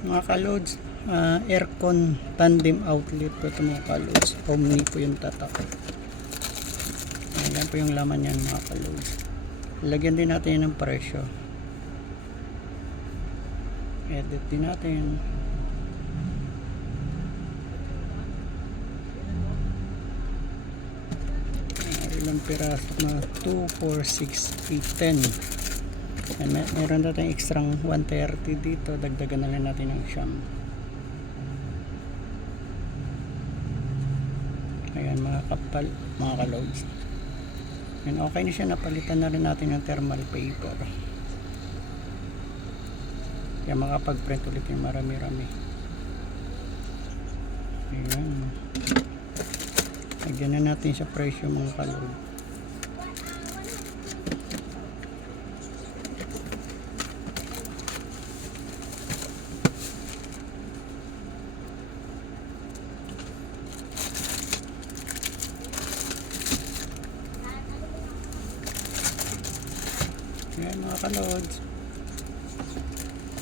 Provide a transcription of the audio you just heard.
mga kalods, aircon tandem outlet po ito mga kalods. Omni po yung tatak. Ayan po yung laman yan mga kalods. Lagyan din natin yan ng presyo. Edit din natin. Ilang piraso na 2, 4, 6, 8, 10. Meron natin extra 130 dito, dagdagan na lang natin ng siyam. Ayan mga kapal, mga kalods. And okay na siya, napalitan na rin natin ng thermal paper kaya makapag-print ulit yung marami-rami. Ayan, lagyan na natin sa presyo mga kalods. Ayan mga kalods.